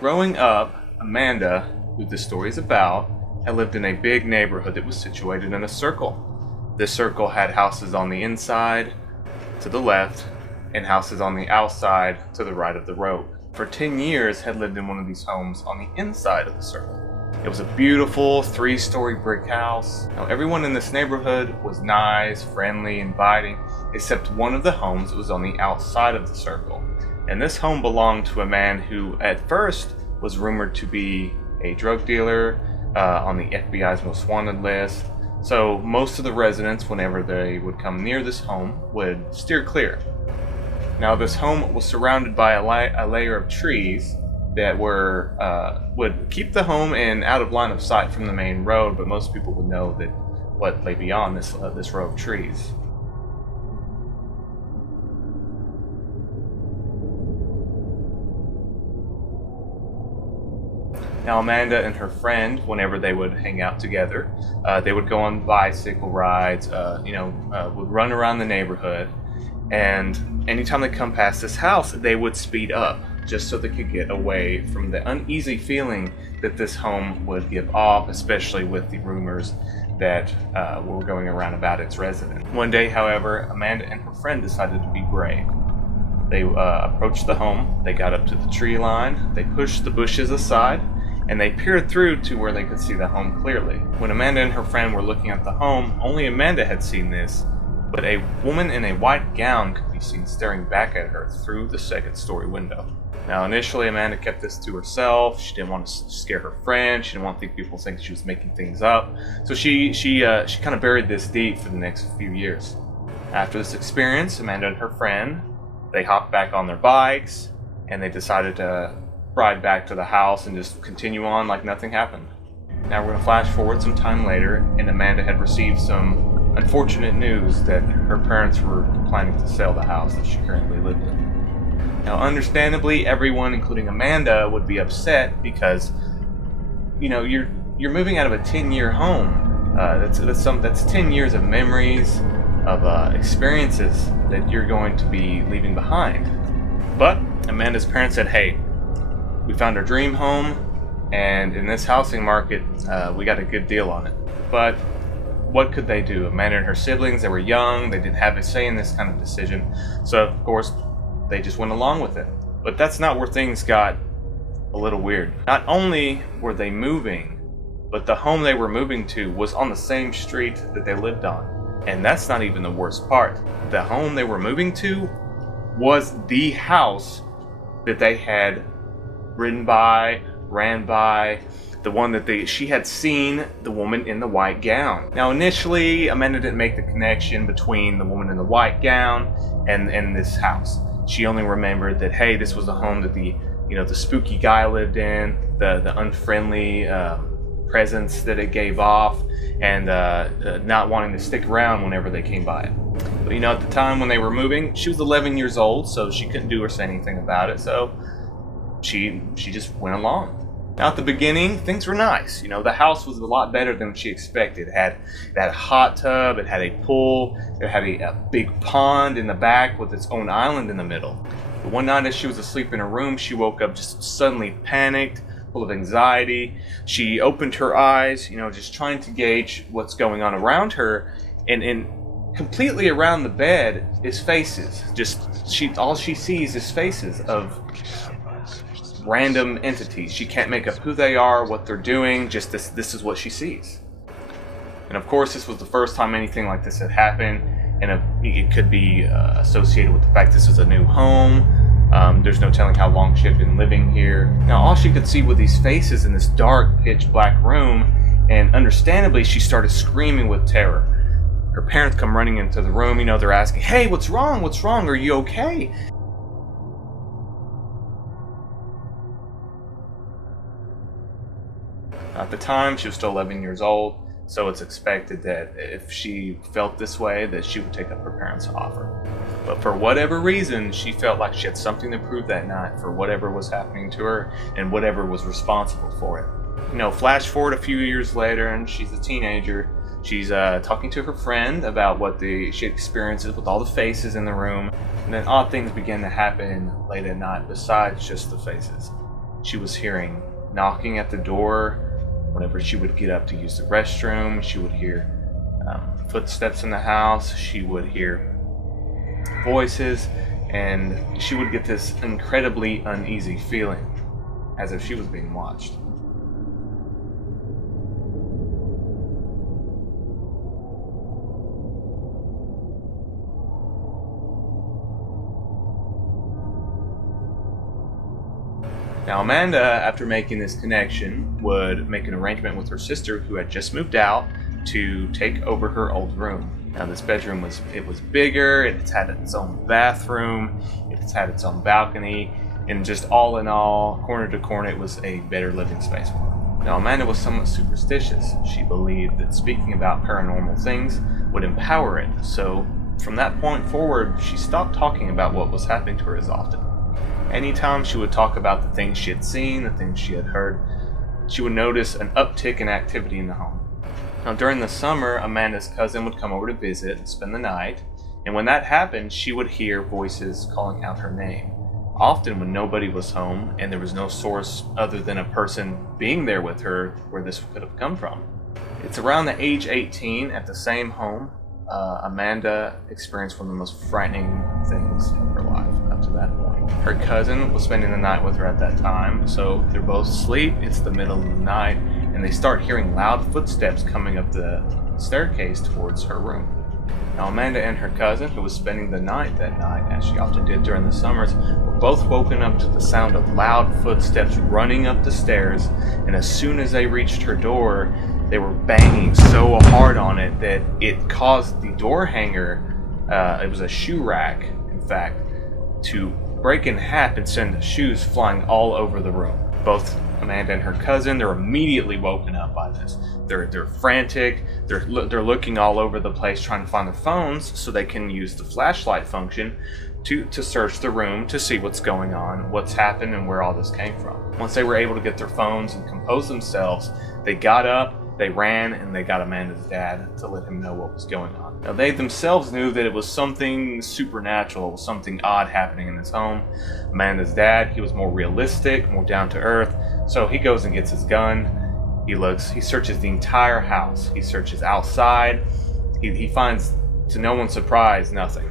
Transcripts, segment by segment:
Growing up, Amanda, who this story is about, had lived in a big neighborhood that was situated in a circle. This circle had houses on the inside, to the left, and houses on the outside, to the right of the road. For 10 years, had lived in one of these homes on the inside of the circle. It was a beautiful 3-story brick house. Now, everyone in this neighborhood was nice, friendly, inviting, except one of the homes that was on the outside of the circle. And this home belonged to a man who at first was rumored to be a drug dealer on the FBI's most wanted list. So most of the residents, whenever they would come near this home, would steer clear. Now this home was surrounded by a layer of trees that would keep the home out of line of sight from the main road, but most people would know that what lay beyond this row of trees. Now Amanda and her friend, whenever they would hang out together, they would go on bicycle rides, would run around the neighborhood, and anytime they come past this house, they would speed up just so they could get away from the uneasy feeling that this home would give off, especially with the rumors that were going around about its resident. One day, however, Amanda and her friend decided to be brave. They approached the home, they got up to the tree line, they pushed the bushes aside, and they peered through to where they could see the home clearly. When Amanda and her friend were looking at the home, only Amanda had seen this, but a woman in a white gown could be seen staring back at her through the second-story window. Now, initially, Amanda kept this to herself. She didn't want to scare her friend. She didn't want people to think she was making things up. So she kind of buried this deep for the next few years. After this experience, Amanda and her friend, they hopped back on their bikes, and they decided to ride back to the house and just continue on like nothing happened. Now we're going to flash forward some time later, and Amanda had received some unfortunate news that her parents were planning to sell the house that she currently lived in. Now understandably, everyone, including Amanda, would be upset because, you're moving out of a 10-year home. That's 10 years of memories, of experiences that you're going to be leaving behind. But Amanda's parents said, hey, we found our dream home, and in this housing market, we got a good deal on it. But what could they do? Amanda and her siblings, they were young, they didn't have a say in this kind of decision, so of course, they just went along with it. But that's not where things got a little weird. Not only were they moving, but the home they were moving to was on the same street that they lived on. And that's not even the worst part. The home they were moving to was the house that they had ran by, the one that she had seen the woman in the white gown. Now initially, Amanda didn't make the connection between the woman in the white gown and this house. She only remembered that, hey, this was the home that the spooky guy lived in, the unfriendly presence that it gave off, and not wanting to stick around whenever they came by it. But at the time when they were moving, she was 11 years old, so she couldn't do or say anything about it, so she just went along. Now at the beginning, things were nice. The house was a lot better than she expected. It had a hot tub, it had a pool, it had a big pond in the back with its own island in the middle. But one night as she was asleep in her room, she woke up just suddenly panicked, full of anxiety. She opened her eyes, just trying to gauge what's going on around her, and completely around the bed is faces. All she sees is faces of random entities. She can't make up who they are, what they're doing, just this is what she sees. And of course, this was the first time anything like this had happened, and it could be associated with the fact this was a new home. There's no telling how long she had been living here. Now, all she could see were these faces in this dark, pitch black room, and understandably, she started screaming with terror. Her parents come running into the room, they're asking, hey, what's wrong? What's wrong? Are you okay? At the time, she was still 11 years old, so it's expected that if she felt this way, that she would take up her parents' offer. But for whatever reason, she felt like she had something to prove that night for whatever was happening to her and whatever was responsible for it. Flash forward a few years later, and she's a teenager. She's talking to her friend about what she experiences with all the faces in the room. And then odd things begin to happen late at night besides just the faces. She was hearing knocking at the door. Whenever she would get up to use the restroom, she would hear footsteps in the house. She would hear voices, and she would get this incredibly uneasy feeling, as if she was being watched. Now, Amanda, after making this connection, would make an arrangement with her sister, who had just moved out, to take over her old room. Now, this bedroom was bigger, it had its own bathroom, it had its own balcony, and just all in all, corner to corner, it was a better living space for her. Now, Amanda was somewhat superstitious. She believed that speaking about paranormal things would empower it. So, from that point forward, she stopped talking about what was happening to her as often. Anytime she would talk about the things she had seen, the things she had heard, she would notice an uptick in activity in the home. Now, during the summer, Amanda's cousin would come over to visit and spend the night, and when that happened, she would hear voices calling out her name, often when nobody was home and there was no source other than a person being there with her where this could have come from. It's around the age 18 at the same home, Amanda experienced one of the most frightening things of her life up to that point. Her cousin was spending the night with her at that time, so they're both asleep. It's the middle of the night, and they start hearing loud footsteps coming up the staircase towards her room. Now, Amanda and her cousin, who was spending the night that night, as she often did during the summers, were both woken up to the sound of loud footsteps running up the stairs, and as soon as they reached her door, they were banging so hard on it that it caused the door hanger, it was a shoe rack, in fact, to break in half and send shoes flying all over the room. Both Amanda and her cousin, they're immediately woken up by this. They're frantic. They're looking all over the place trying to find their phones so they can use the flashlight function to search the room to see what's going on, what's happened, and where all this came from. Once they were able to get their phones and compose themselves, they got up, they ran, and they got Amanda's dad to let him know what was going on. Now, they themselves knew that it was something supernatural, something odd happening in his home. Amanda's dad, he was more realistic, more down to earth, so he goes and gets his gun. He searches the entire house. He searches outside. He finds, to no one's surprise, nothing.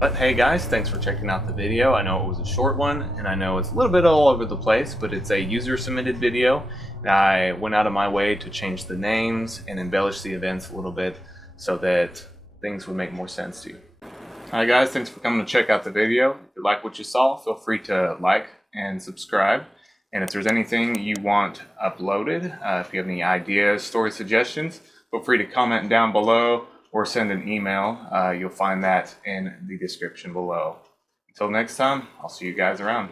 But hey guys, thanks for checking out the video. I know it was a short one, and I know it's a little bit all over the place, but it's a user-submitted video. And I went out of my way to change the names and embellish the events a little bit so that things would make more sense to you. Alright guys, thanks for coming to check out the video. If you like what you saw, feel free to like and subscribe. And if there's anything you want uploaded, if you have any ideas, story suggestions, feel free to comment down below or send an email. You'll find that in the description below. Until next time, I'll see you guys around.